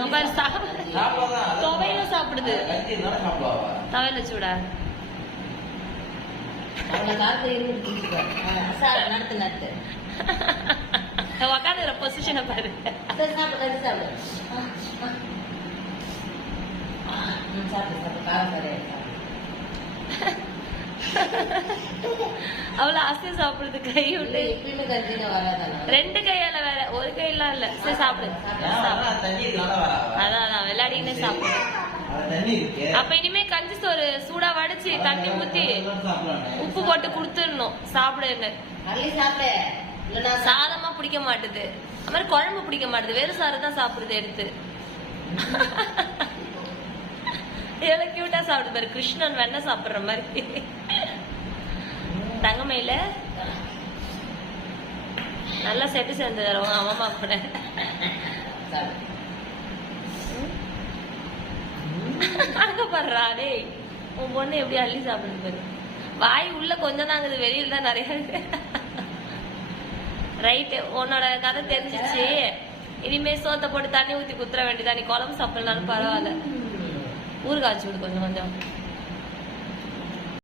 துவையில சாப்பிடுது. துவையில சூடா உக்காந்துற பொசிஷனை பாரு. அவ்வளவு ஆசையா சாப்பிடுது. கை விட்டு 2 கையால வேற, ஒரு கையெல்லாம் இல்ல. சரி சாப்பிடு. அதான் விளையாடினே சாப்பிடு. அப்ப இனிமே கஞ்சி சோறு சூடா வடிச்சு தண்ணி ஊத்தி உப்பு போட்டு குடுத்துடணும் சாப்பிடுன்னு. சாதமா பிடிக்க மாட்டுது, அது மாதிரி குழம்பு பிடிக்க மாட்டுது, வெறும் சாறு தான் சாப்பிடுது எடுத்து. எவ்வளவு கியூட்டா சாப்பிடுது பாரு, கிருஷ்ணன் வெண்ணெய் சாப்பிடுற மாதிரி. தங்கமையில நல்லா செட்டு சேர்ந்து தருவாங்க அம்மா கூட. அங்க பாடுறா டேய், உன் பொண்ணு எப்படி அள்ளி சாப்பிடுது பாரு. வாய் உள்ள கொஞ்சம் தாங்குது, வெளியில தான் நிறைய இருக்கு. ரைட்டு, உன்னோட கதை தெரிஞ்சிச்சு. இனிமே சோத்தை போட்டு தண்ணி ஊத்தி குத்துற வேண்டியதா. நீ குழம்பு சாப்பிடலான்னு பரவாயில்ல. ஊறுகாய்ச்சி விடு கொஞ்சம் கொஞ்சம்.